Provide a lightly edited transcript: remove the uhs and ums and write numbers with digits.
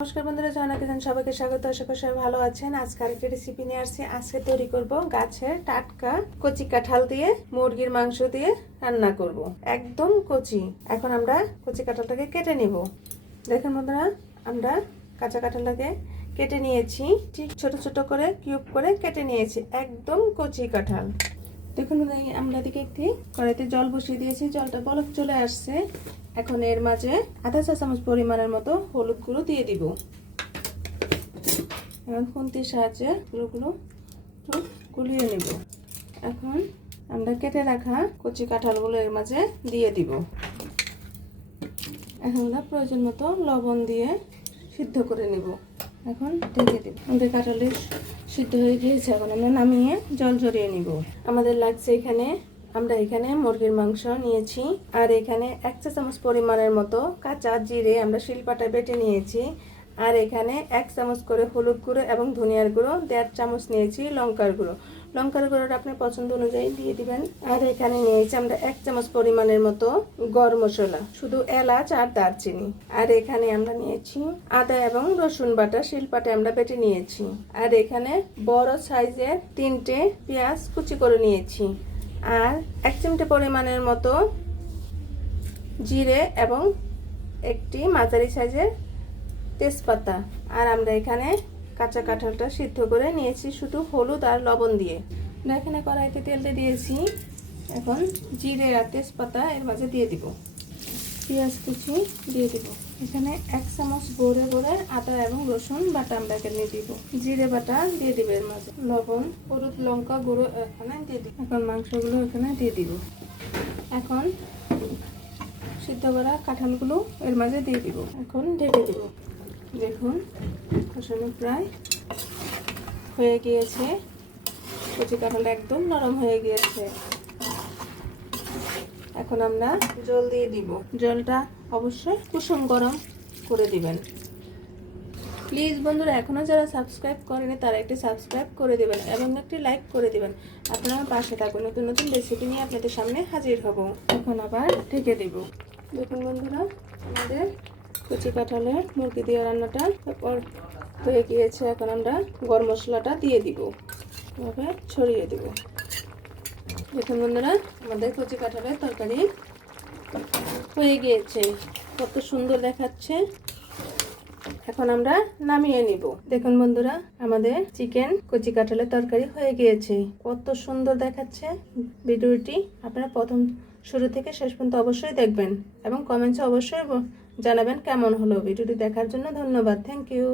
নমস্কার বন্ধুরা, জানা কিচেন সবাইকে স্বাগত। আশা করি সবাই ভালো আছেন। আজকে আরেকটা রেসিপি নিয়ে আসছি। আজকে তৈরি করব গাছের টাটকা কচি কাঁঠাল দিয়ে মুরগির মাংস দিয়ে রান্না করব, একদম কচি। এখন আমরা কচি কাঁঠালটাকে কেটে নিব। দেখুন বন্ধুরা, আমরা কাঁচা কাঁঠালটাকে কেটে নিয়েছি, ঠিক ছোট ছোট করে কিউব করে কেটে নিয়েছি, একদম কচি কাঁঠাল। দেখুন আমরা দিকে একটি কড়াইতে জল বসিয়ে দিয়েছি, জলটা বলক চলে আসছে। এখন এর মাঝে আধা চা চামচ পরিমাণের মতো হলুদ গুঁড়ো দিয়ে দিব। এখন খুন্তির সাহায্যে গুঁড়োগুলো গুলিয়ে নেব। এখন আমরা কেটে রাখা কচি কাঁঠালগুলো এর মাঝে দিয়ে দিব। এখন আমরা প্রয়োজন মতো লবণ দিয়ে সিদ্ধ করে নেব। এখন ঢেকে দেব। আমাদের কাঁঠালের সিদ্ধ হয়ে গিয়েছে, এখন আমরা নামিয়ে জল ঝরিয়ে নিব। আমাদের লাগছে আমরা এখানে মুরগির মাংস নিয়েছি, আর এখানে 1 চা চামচ পরিমাণের মতো কাঁচা জিরে আমরা শিলপাটায় বেটে নিয়েছি, আর এখানে 1 চামচ করে হলুদ গুঁড়ো এবং ধনিয়ার গুঁড়ো, 1.5 চামচ নিয়েছি লঙ্কার গুঁড়ো। লঙ্কার গুঁড়োটা আপনার পছন্দ অনুযায়ী দিয়ে দিবেন। আর এখানে নিয়েছি আমরা 1 চামচ পরিমাণের মতো গরম মশলা, শুধু এলাচ আর দারচিনি। আর এখানে আমরা নিয়েছি আদা এবং রসুন বাটা, শিলপাটায় আমরা বেটে নিয়েছি। আর এখানে বড় সাইজের 3টে পেঁয়াজ কুচি করে নিয়েছি, আর 1 চিমটে পরিমাণের মতো জিরে এবং একটি মাঝারি সাইজের তেজপাতা। আর আমরা এখানে কাঁচা কাঁঠালটা সিদ্ধ করে নিয়েছি শুধু হলুদ আর লবণ দিয়ে। এখানে কড়াইতে তেলটা দিয়েছি, এখন জিরে আর তেজপাতা এর মাঝে দিয়ে দিব। পেঁয়াজ কুচি দিয়ে দিব। এখানে 1 চামচ ভরে ভরে আদা এবং রসুন বাটা আমরা এখানে দিব। জিরে বাটা দিয়ে দিব এর মাঝে। লবণ, হলুদ, লঙ্কা গুঁড়ো এখানে দিয়ে দিব। এখন মাংসগুলো এখানে দিয়ে দিব। এখন সিদ্ধ করা কাঁঠালগুলো এর মাঝে দিয়ে দিব। এখন ঢেকে দিব। দেখুন কষানো প্রায় হয়ে গিয়েছে, কচি কাঁঠালটা একদম নরম হয়ে গিয়েছে। এখন আমরা জল দিয়ে দিব। জলটা অবশ্যই কুসুম গরম করে দিবেন। প্লিজ বন্ধুরা, এখনো যারা সাবস্ক্রাইব করেনি তারা একটি সাবস্ক্রাইব করে দিবেন এবং একটি লাইক করে দিবেন। আপনারা আমার পাশে থাকুন, নতুন নতুন রেসিপি নিয়ে আপনাদের সামনে হাজির হব। এখন আবার ঢেকে দিব। দেখুন বন্ধুরা, আমাদের কচি কাঁঠালের মুরগি দিয়ে রান্নাটা হয়ে গিয়েছে। এখন আমরা গরম মশলাটা দিয়ে দিব, এভাবে ছড়িয়ে দিব। দেখুন বন্ধুরা, আমাদের কচি কাঁঠালের তরকারি হয়ে গিয়েছে, কত সুন্দর দেখাচ্ছে। এখন আমরা নামিয়ে নিব। দেখুন বন্ধুরা, আমাদের চিকেন কচি কাঁঠালের তরকারি হয়ে গিয়েছে, কত সুন্দর দেখাচ্ছে। ভিডিওটি আপনারা শুরু থেকে শেষ পর্যন্ত অবশ্যই দেখবেন এবং কমেন্টসে অবশ্যই জানাবেন কেমন হলো। ভিডিওটি দেখার জন্য ধন্যবাদ। Thank you.